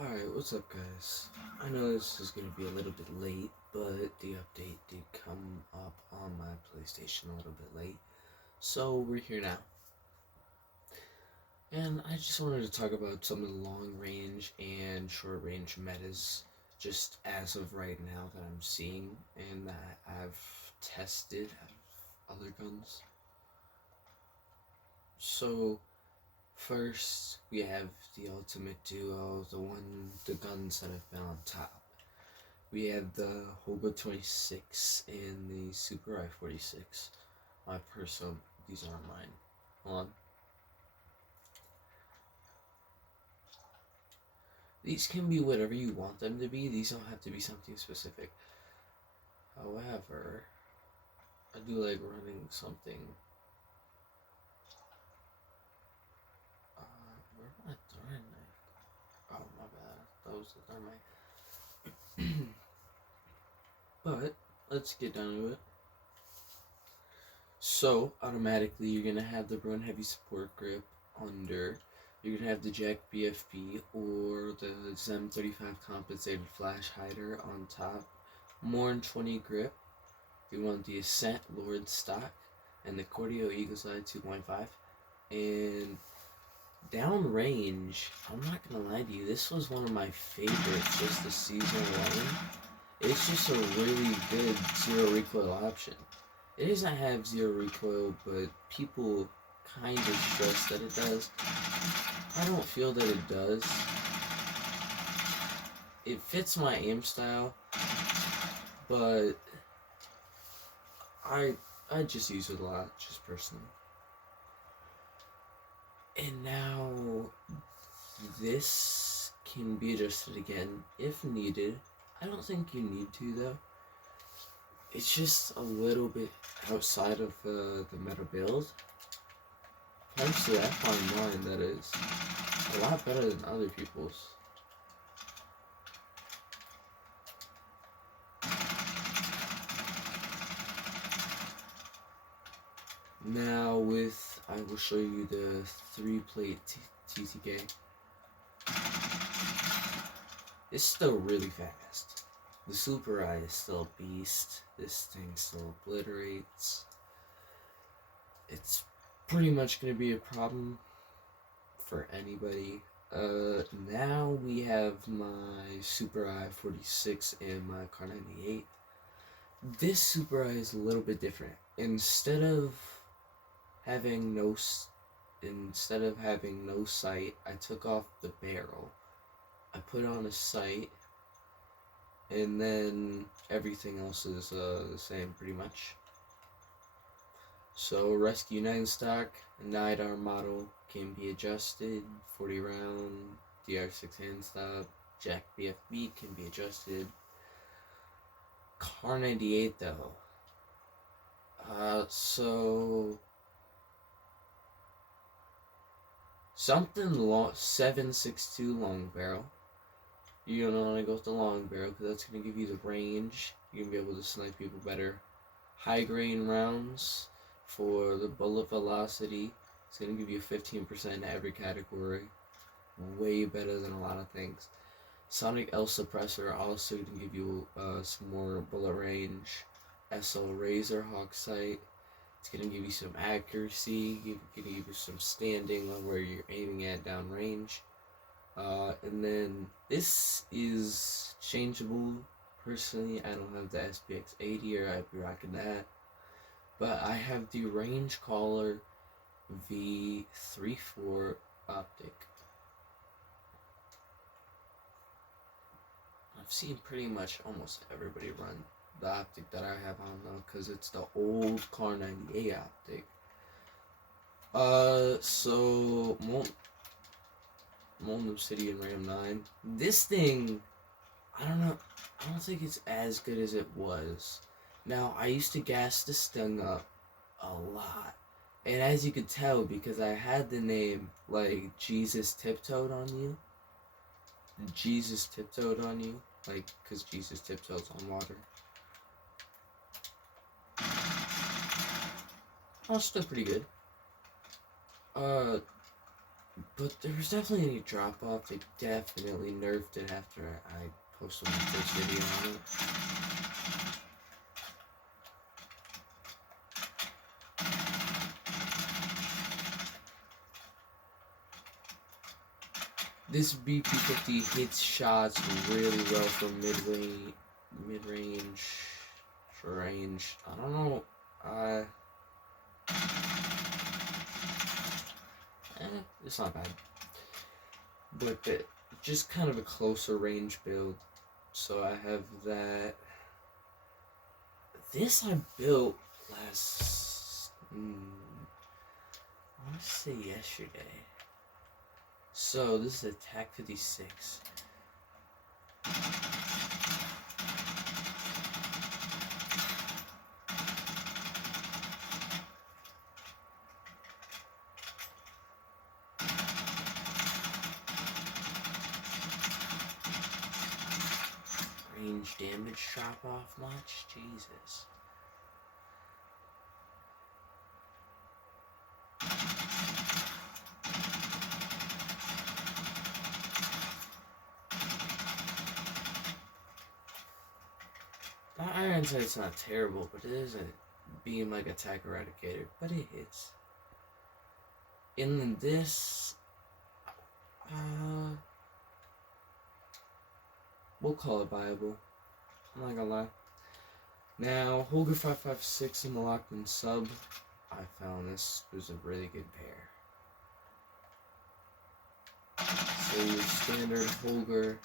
Alright, what's up guys? I know this is gonna be a little bit late, but the update did come up on my PlayStation a little bit late. So we're here now. And I just wanted to talk about some of the long range and short range metas just as of right now that I'm seeing and that I've tested out of other guns. So first we have the ultimate duo, the guns that have been on top. We have the MW3 and the Super I-46. My personal, these aren't mine. Hold on. These can be whatever you want them to be. These don't have to be something specific. However, I do like running something. Where am I throwing that? Oh, my bad. That was the thermite. But let's get down to it. So automatically you're gonna have the Run Heavy Support Grip under. You're gonna have the Jack BFB or the ZEM35 Compensated Flash Hider on top. More than 20 grip. You want the Ascent Lord stock and the Cordio Eagle Slide 2.5. And downrange, I'm not gonna lie to you, this was one of my favorites just the season 11. It's just a really good zero recoil option. It doesn't have zero recoil, but people kind of stress that it does. I don't feel that it does. It fits my aim style, but I just use it a lot, just personally. And now this can be adjusted again if needed. I don't think you need to though. It's just a little bit outside of the meta build. Personally, I find mine that is a lot better than other people's. Now I will show you the 3-plate TTK. It's still really fast. The Super Eye is still a beast. This thing still obliterates. It's pretty much going to be a problem for anybody. Now we have my Super I-46 and my Cod 98. This Super Eye is a little bit different. Instead of having no sight, I took off the barrel. I put on a sight, and then everything else is the same pretty much. So Rescue 9 stock, 9R model can be adjusted, 40 round, DR6 hand stop, Jack BFB can be adjusted. Cod 98 though. So something 7.62 long barrel. You're gonna want to go with the long barrel because that's gonna give you the range. You're gonna be able to snipe people better. High grain rounds for the bullet velocity. It's gonna give you 15% in every category. Way better than a lot of things. Sonic L suppressor also gonna give you some more bullet range. SL Razor Hawk sight. It's gonna give you some accuracy. Gonna give you some standing on where you're aiming at downrange. And then this is changeable. Personally, I don't have the SPX 80 or I'd be rocking that. But I have the Range Caller V34 optic. I've seen pretty much almost everybody run the optic that I have on though, because it's the old Cod 98 optic. So Molten Obsidian Ram 9. This thing, I don't know, I don't think it's as good as it was. Now, I used to gas this thing up a lot. And as you could tell, because I had the name, like, Jesus tiptoed on you. Jesus tiptoed on you. Like, because Jesus tiptoes on water. Oh, still pretty good. But there was definitely any drop off. They definitely nerfed it after I posted my first video on it. This BP-50 hits shots really well from mid-range, range. I don't know. It's not bad. But just kind of a closer range build. So I have that. This I built last, I want to say yesterday. So this is a TAC 56. Range damage drop off much? Jesus. My iron sight's not terrible, but it isn't beam like attack eradicator, but it hits. And then this, we'll call it viable. I'm not gonna lie. Now, Holger 556 in the locked-in sub, I found this was a really good pair. So your standard Holger.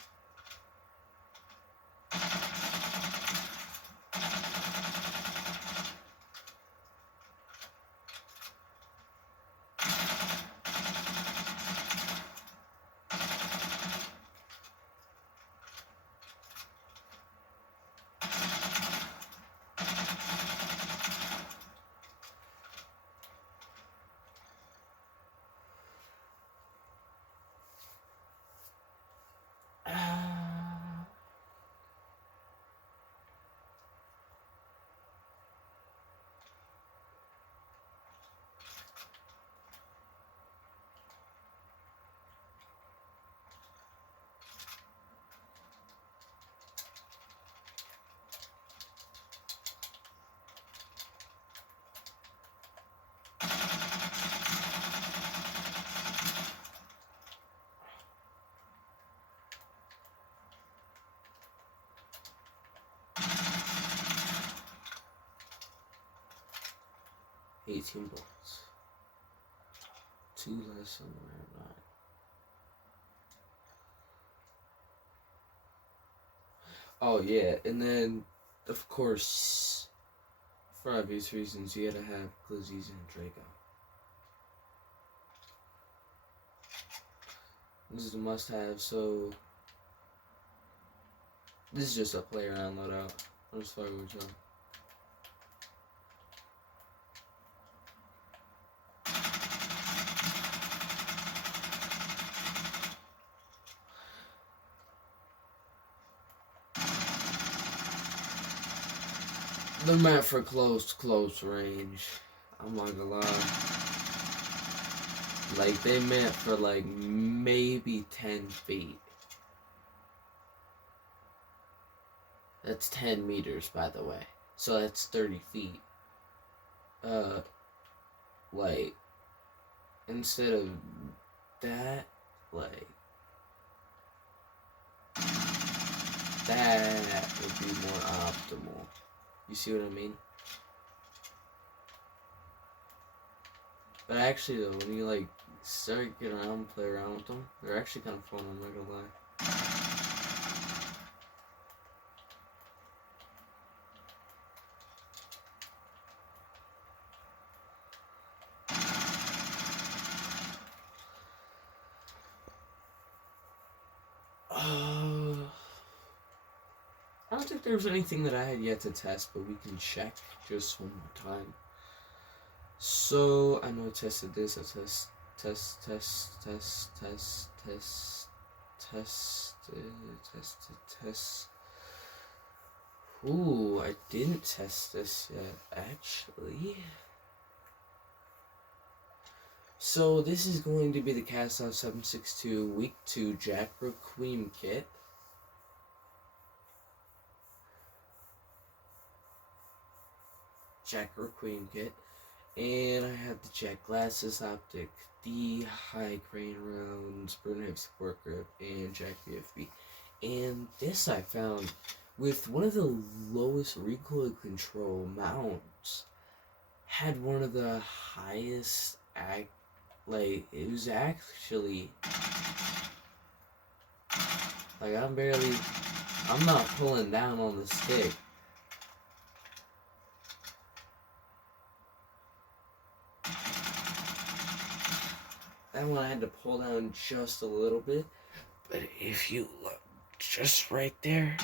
$18. 2 less than where I'm at. Oh yeah, and then of course, for obvious reasons, you gotta have Glizzies and Draco. This is a must-have. So this is just a play around loadout. I'm just fucking with y'all. They're meant for close range. I'm not gonna lie. Like, they meant for like maybe 10 feet. That's 10 meters, by the way. So that's 30 feet. Like, instead of that, like, that would be more optimal. You see what I mean? But actually though, when you like start getting around and play around with them, they're actually kind of fun, I'm not gonna lie. I don't think there was anything that I had yet to test, but we can check just one more time. So I know I tested this. I test. Ooh, I didn't test this yet, actually. So this is going to be the Cast Off 762 Week 2 Jack Requiem kit. Jack Requiem kit. And I have the Jack Glasses Optic, the High Crane Rounds, Burn Heavy Support Grip, and Jack BFB. And this I found with one of the lowest recoil control mounts. Had one of the highest it was actually like I'm not pulling down on the stick. That one I had to pull down just a little bit, but if you look just right there,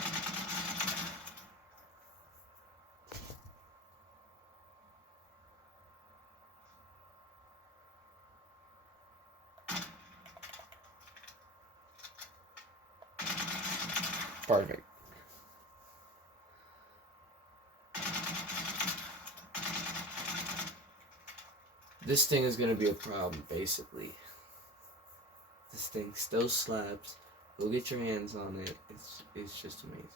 perfect. This thing is going to be a problem, basically. This thing still slaps. Go get your hands on it. It's just amazing.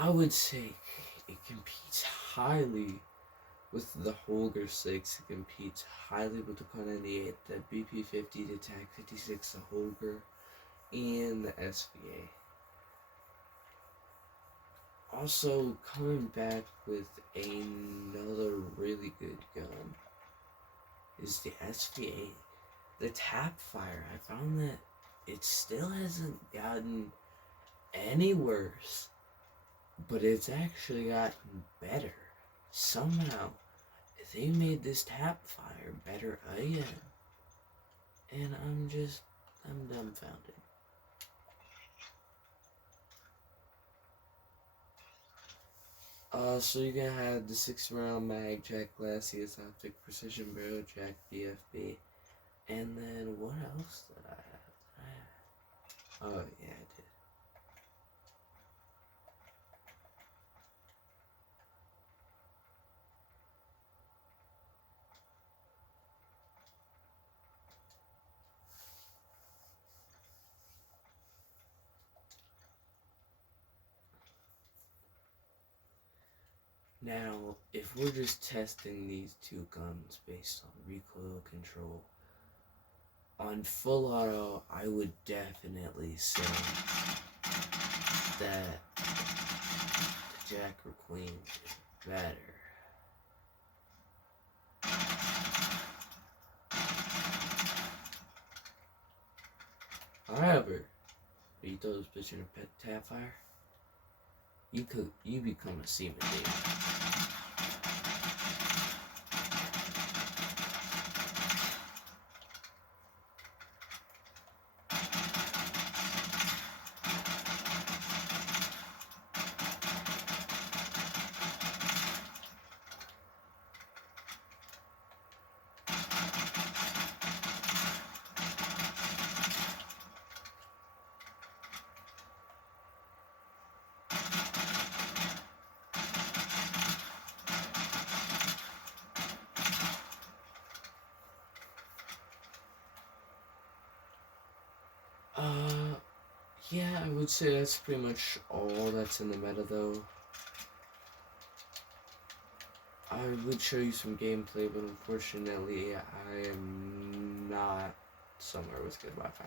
I would say it competes highly with the Holger 6. It competes highly with the Cod 98, the BP50, the TAC 56, the Holger, and the SVA. Also, coming back with another really good gun is the SVA. The tap fire, I found that it still hasn't gotten any worse, but it's actually gotten better. Somehow, they made this tap fire better again. And I'm dumbfounded. So you can have the 6-round mag, Jack Glacius Optic Precision Barrel, Jack BFB. And then what else did I have? Oh yeah, I did. Now, if we're just testing these two guns based on recoil control, on full auto, I would definitely say that the Jack Requiem is better. However, when you throw this bitch in a pet tap fire, you become a seaman demon. Yeah, I would say that's pretty much all that's in the meta, though. I would show you some gameplay, but unfortunately, I am not somewhere with good Wi-Fi.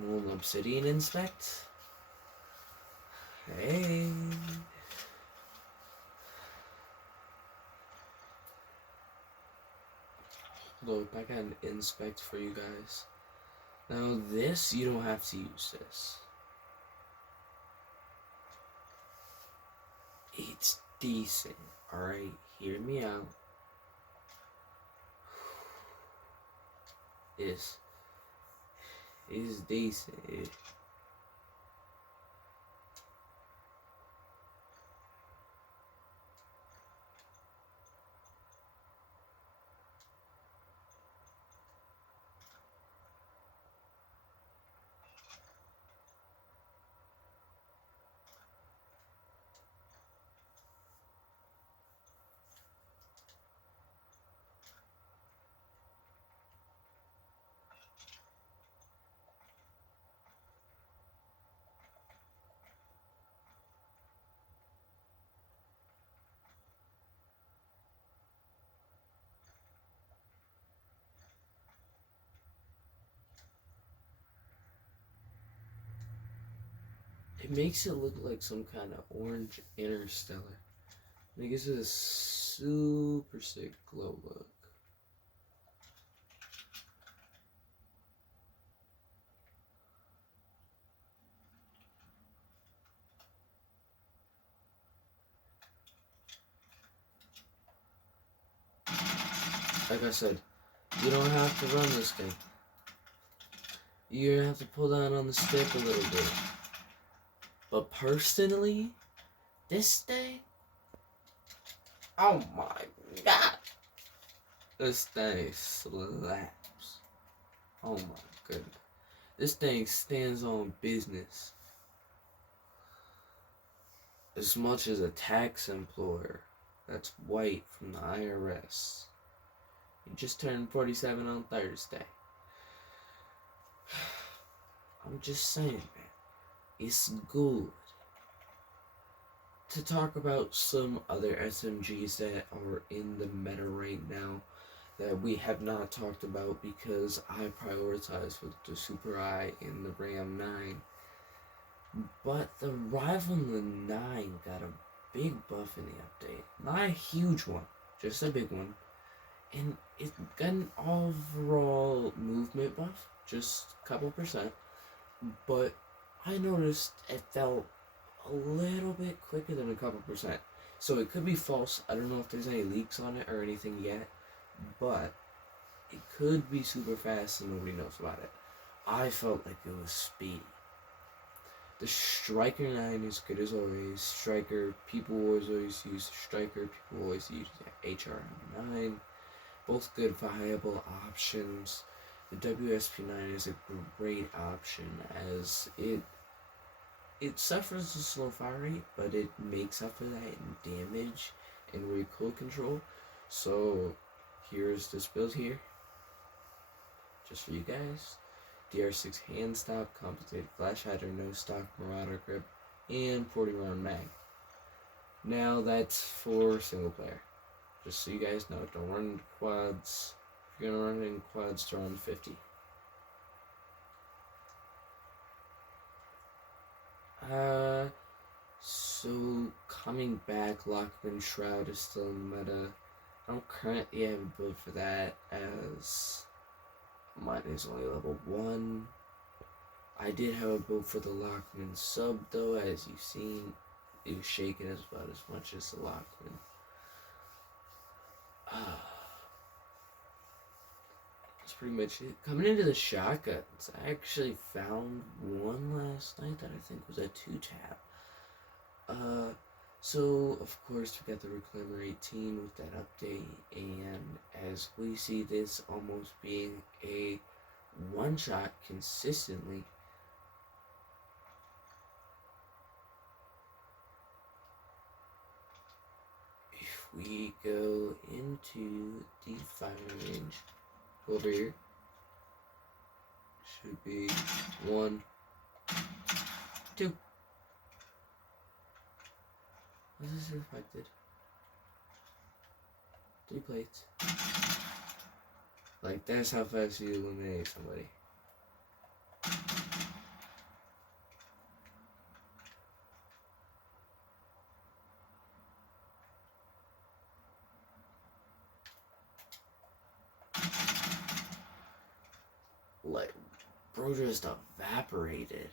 Will Obsidian inspect? Hey. Hold up, I got an inspect for you guys. Now this, you don't have to use this. It's decent, alright? Hear me out. is decent. It makes it look like some kind of orange interstellar. And it gives it a super sick glow look. Like I said, you don't have to run this thing. You're gonna have to pull down on the stick a little bit. But personally, this thing, oh my god, this thing slaps. Oh my goodness. This thing stands on business. As much as a tax employer that's white from the IRS. He just turned 47 on Thursday. I'm just saying, man. It's good. To talk about some other SMGs that are in the meta right now that we have not talked about because I prioritize with the Super I and the Ram 9. But the Rival 9 got a big buff in the update. Not a huge one, just a big one. And it got an overall movement buff, just a couple percent. But I noticed it felt a little bit quicker than a couple percent. So it could be false. I don't know if there's any leaks on it or anything yet. But it could be super fast and nobody knows about it. I felt like it was speedy. The Striker 9 is good as always. Striker, people always use Striker. People always use HRM9. Both good viable options. The WSP9 is a great option as it suffers a slow fire rate, but it makes up for that in damage and recoil control. So here's this build here, just for you guys. DR6 hand stock, compensated flash hider, no stock, marauder grip, and 40 round mag. Now that's for single player. Just so you guys know, don't run into quads. If you're gonna run in quads, throw in 50. So coming back, Lockman Shroud is still in the meta. I don't currently have a build for that as mine is only level 1. I did have a build for the Lockman sub though, as you've seen. It was shaking as about as much as the Lockman. That's pretty much it. Coming into the shotguns, I actually found one last night that I think was a 2-tap. So of course we got the Reclaimer 18 with that update, and as we see this almost being a one-shot consistently, if we go into the firing range, go over here, should be 1, 2. This is reflected. 3 plates. Like, that's how fast you eliminate somebody. Like, bro just evaporated.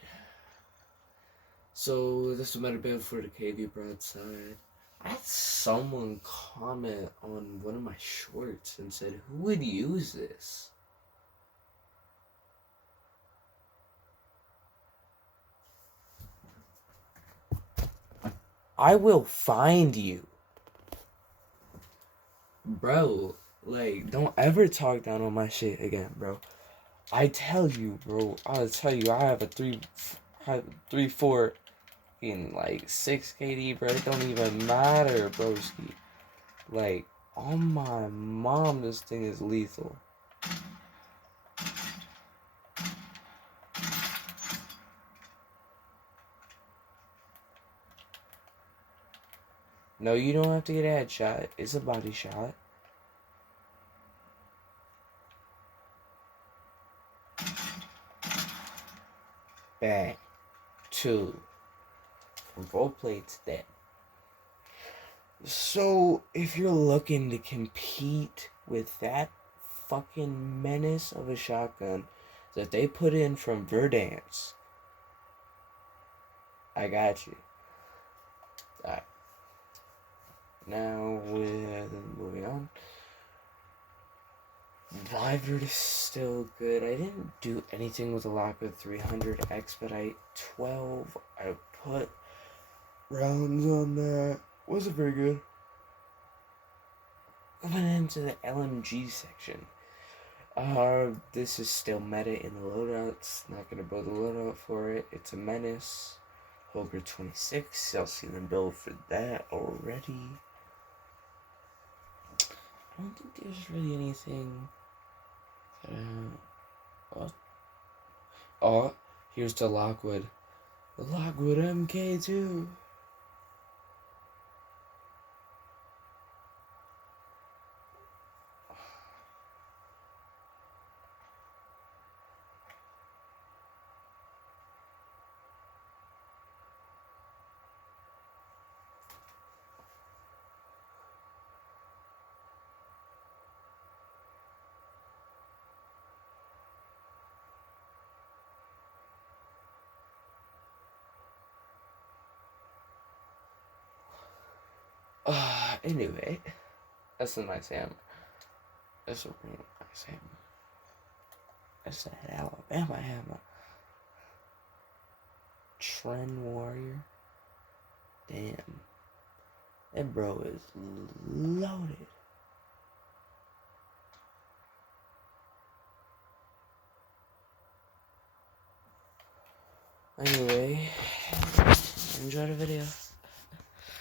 So, this is a meta build for the KV broadside. I had someone comment on one of my shorts and said, who would use this? I will find you. Bro, like, don't ever talk down on my shit again, bro. I tell you, bro. I'll tell you, I have a 3-4 in like 6 KD, bro. It don't even matter, broski. Like, on my mom, this thing is lethal. No, you don't have to get a headshot. It's a body shot. Bang. 2. Both plates dead. So, if you're looking to compete with that fucking menace of a shotgun that they put in from Verdansk, I got you. Alright. Now, moving on. Vibrate is still good. I didn't do anything with the Lockwood 300 Expedite 12. I put rounds on that. Wasn't very good. I went into the LMG section. This is still meta in the loadouts. Not gonna build a loadout for it. It's a menace. Holger 26. I'll see them build for that already. I don't think there's really anything. Oh, here's the Lockwood. The Lockwood MK2. Anyway, that's a nice hammer. That's a real nice hammer. That's that Alabama hammer. Trend Warrior. Damn. That bro is loaded. Anyway, enjoy the video.